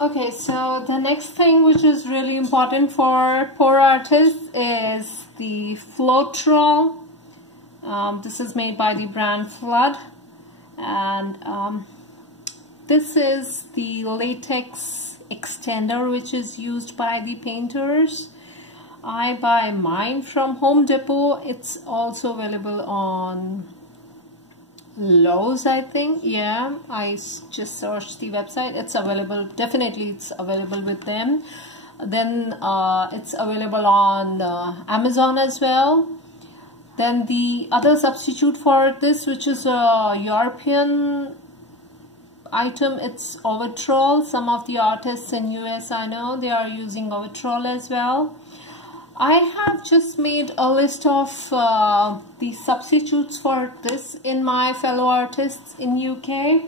Okay, so the next thing which is really important for pour artists is the float roll. This is made by the brand Flood, and this is the latex extender which is used by the painters. I buy mine from Home Depot. It's also available on Lowe's, I think. Yeah, I just searched the website. It's available, definitely it's available with them. Then it's available on Amazon as well. Then the other substitute for this, which is a European item, it's Overtroll. Some of the artists in US, I know, they are using Overtroll as well. I have just made a list of the substitutes for this in my fellow artists in UK.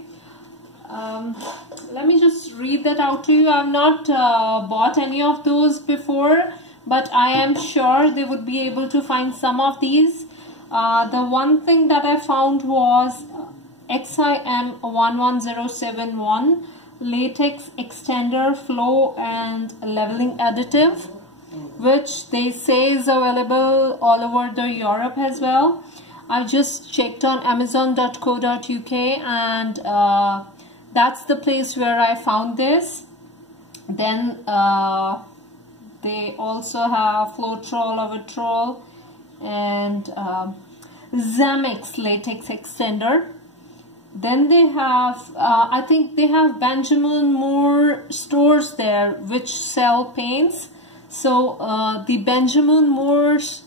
Let me just read that out to you. I've not bought any of those before, but I am sure they would be able to find some of these. The one thing that I found was XIM 11071 Latex Extender Flow and Leveling Additive, which they say is available all over the Europe as well. I just checked on amazon.co.uk, and that's the place where I found this. Then they also have Floatroll, Overtroll, and Zamex Latex Extender. Then they have, I think they have Benjamin Moore stores there which sell paints. So the Benjamin Moore's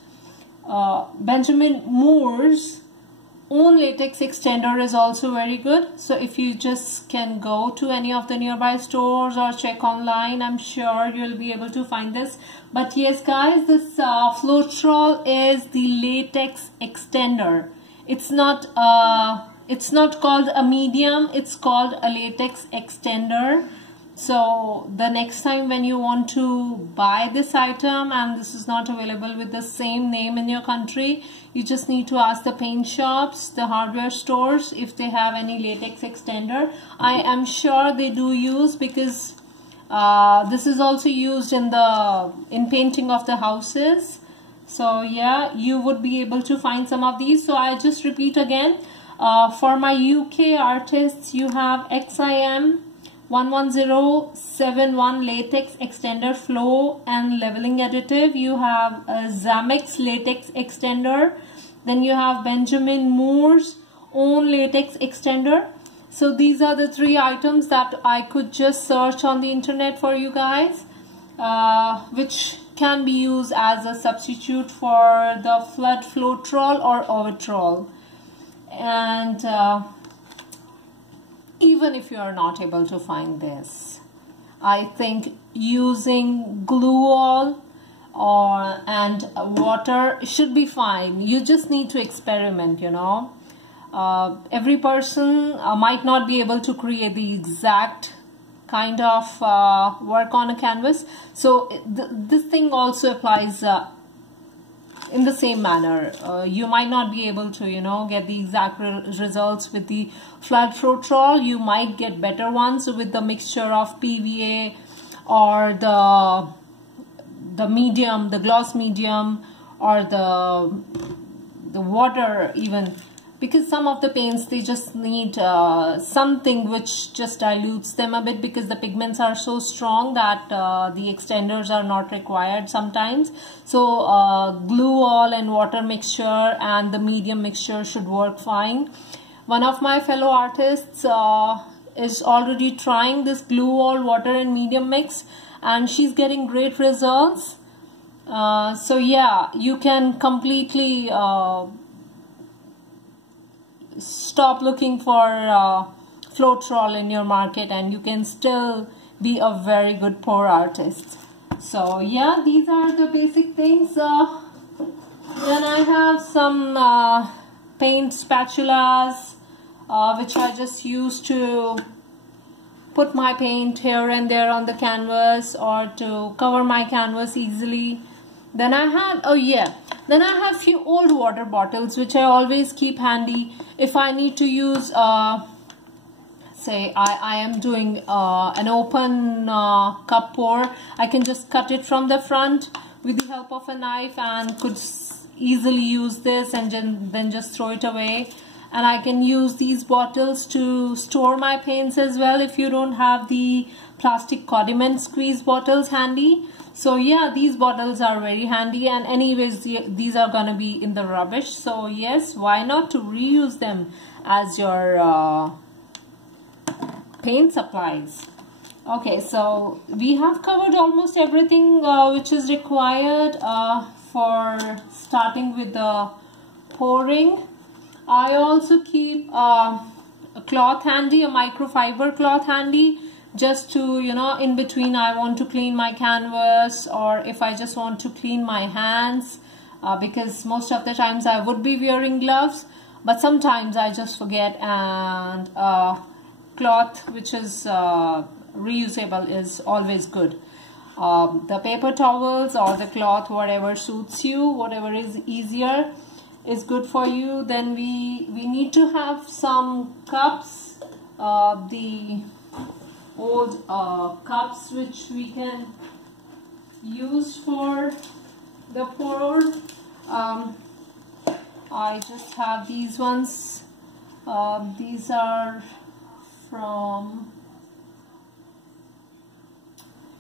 own latex extender is also very good. So if you just can go to any of the nearby stores or check online, I'm sure you'll be able to find this. But yes guys, this Floatroll is the latex extender. It's not called a medium, it's called a latex extender. So the next time when you want to buy this item and this is not available with the same name in your country, you just need to ask the paint shops, the hardware stores, if they have any latex extender. I am sure they do use, because this is also used in painting of the houses. So yeah, you would be able to find some of these. So I just repeat again, for my UK artists, you have XIM 11071 Latex Extender Flow and Leveling Additive. You have a Zamex Latex Extender. Then you have Benjamin Moore's own Latex Extender. So these are the three items that I could just search on the internet for you guys, which can be used as a substitute for the Flood Floatroll or Overtroll. And even if you are not able to find this, I think using glue wall and water should be fine. You just need to experiment, you know. Every person might not be able to create the exact kind of work on a canvas. So this thing also applies in the same manner. You might not be able to, you know, get the exact results with the Flood Floatroll. You might get better ones with the mixture of PVA or the medium, the gloss medium, or the water even. Because some of the paints, they just need something which just dilutes them a bit, because the pigments are so strong that the extenders are not required sometimes. So glue wall and water mixture and the medium mixture should work fine. One of my fellow artists is already trying this glue wall, water and medium mix, and she's getting great results. So yeah, you can completely stop looking for Floatroll in your market, and you can still be a very good pour artist. So yeah, these are the basic things. Then I have some paint spatulas which I just use to put my paint here and there on the canvas, or to cover my canvas easily. Then I have, then I have few old water bottles which I always keep handy if I need to use say I am doing an open cup pour, I can just cut it from the front with the help of a knife and could easily use this and then just throw it away. And I can use these bottles to store my paints as well if you don't have the plastic condiment squeeze bottles handy. So yeah, these bottles are very handy, and anyways these are gonna be in the rubbish, so yes, why not to reuse them as your paint supplies. Okay, so we have covered almost everything which is required for starting with the pouring. I also keep a cloth handy, a microfiber cloth handy, just to, you know, in between I want to clean my canvas, or if I just want to clean my hands, because most of the times I would be wearing gloves, but sometimes I just forget, and cloth which is reusable is always good. The paper towels or the cloth, whatever suits you, whatever is easier is good for you. Then we need to have some cups, the old cups which we can use for the pour. I just have these ones. These are from,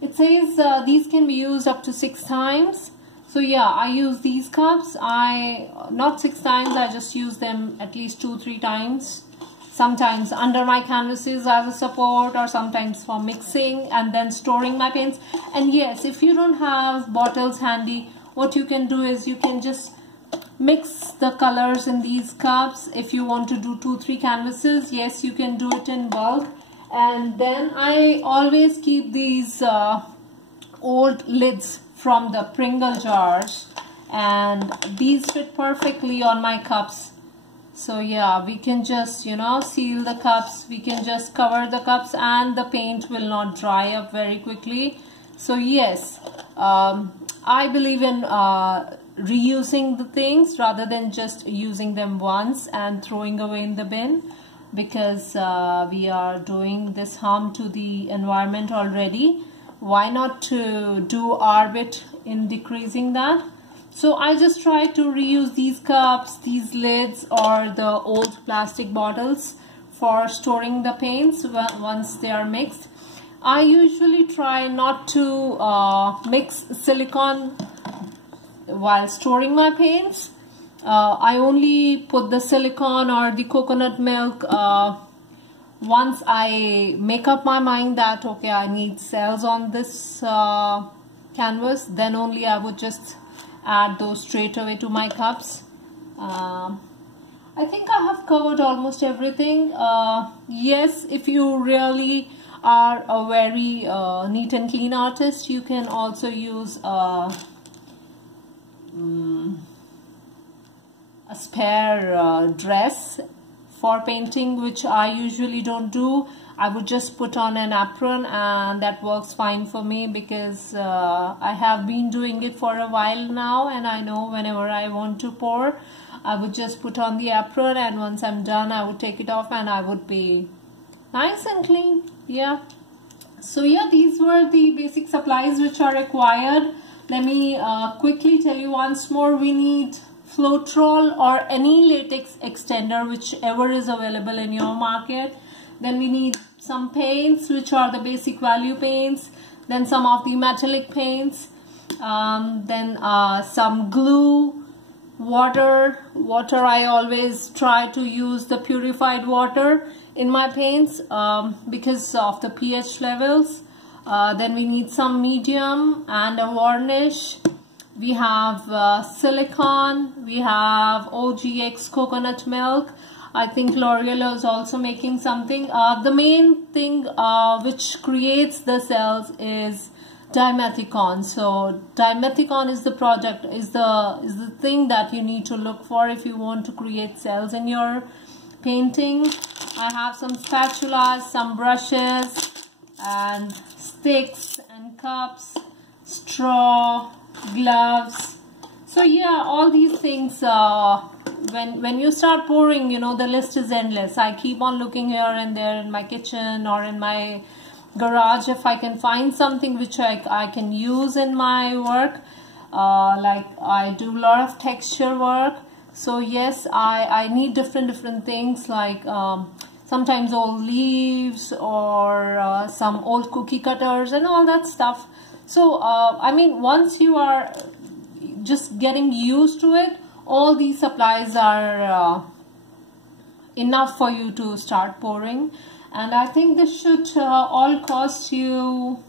it says these can be used up to 6 times. So yeah, I use these cups. Not 6 times, I just use them at least 2-3 times. Sometimes under my canvases as a support, or sometimes for mixing and then storing my paints. And yes, if you don't have bottles handy, what you can do is you can just mix the colors in these cups. If you want to do 2-3 canvases, yes, you can do it in bulk. And then I always keep these old lids from the Pringle jars, and these fit perfectly on my cups. So yeah, we can just, you know, seal the cups, we can just cover the cups, and the paint will not dry up very quickly. So yes, I believe in reusing the things rather than just using them once and throwing away in the bin, because we are doing this harm to the environment already. Why not to do our bit in decreasing that? So I just try to reuse these cups, these lids, or the old plastic bottles for storing the paints once they are mixed. I usually try not to mix silicone while storing my paints. I only put the silicone or the coconut milk once I make up my mind that okay, I need cells on this canvas, then only I would just add those straight away to my cups. I think I have covered almost everything. Yes, if you really are a very neat and clean artist, you can also use a spare dress for painting, which I usually don't do. I would just put on an apron, and that works fine for me, because I have been doing it for a while now, and I know whenever I want to pour, I would just put on the apron, and once I'm done I would take it off and I would be nice and clean. Yeah, so yeah, these were the basic supplies which are required. Let me quickly tell you once more. We need Floetrol or any latex extender, whichever is available in your market. Then we need some paints, which are the basic value paints, then some of the metallic paints, then some glue, water. I always try to use the purified water in my paints because of the pH levels. Then we need some medium and a varnish. We have silicone, we have OGX coconut milk. I think L'Oreal is also making something. The main thing which creates the cells is dimethicone. So dimethicone is the product, is the thing that you need to look for if you want to create cells in your painting. I have some spatulas, some brushes, and sticks and cups, straw, gloves. So yeah, all these things when you start pouring, you know, the list is endless. I keep on looking here and there in my kitchen or in my garage if I can find something which I can use in my work. Like I do a lot of texture work, so yes, I need different things, like sometimes old leaves or some old cookie cutters and all that stuff. So I mean, once you are just getting used to it, all these supplies are enough for you to start pouring. And I think this should all cost you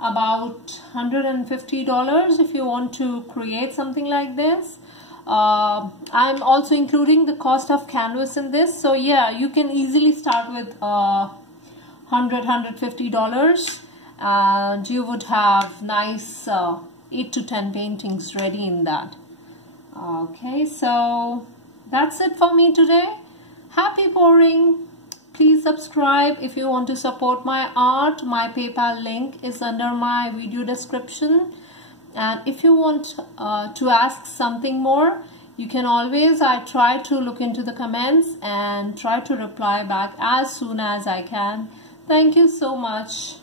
about $150 if you want to create something like this. I'm also including the cost of canvas in this, so yeah, you can easily start with $150 and you would have nice 8 to 10 paintings ready in that. Okay, so that's it for me today. Happy pouring! Please subscribe if you want to support my art. My PayPal link is under my video description. And if you want to ask something more, you can always, I try to look into the comments and try to reply back as soon as I can. Thank you so much.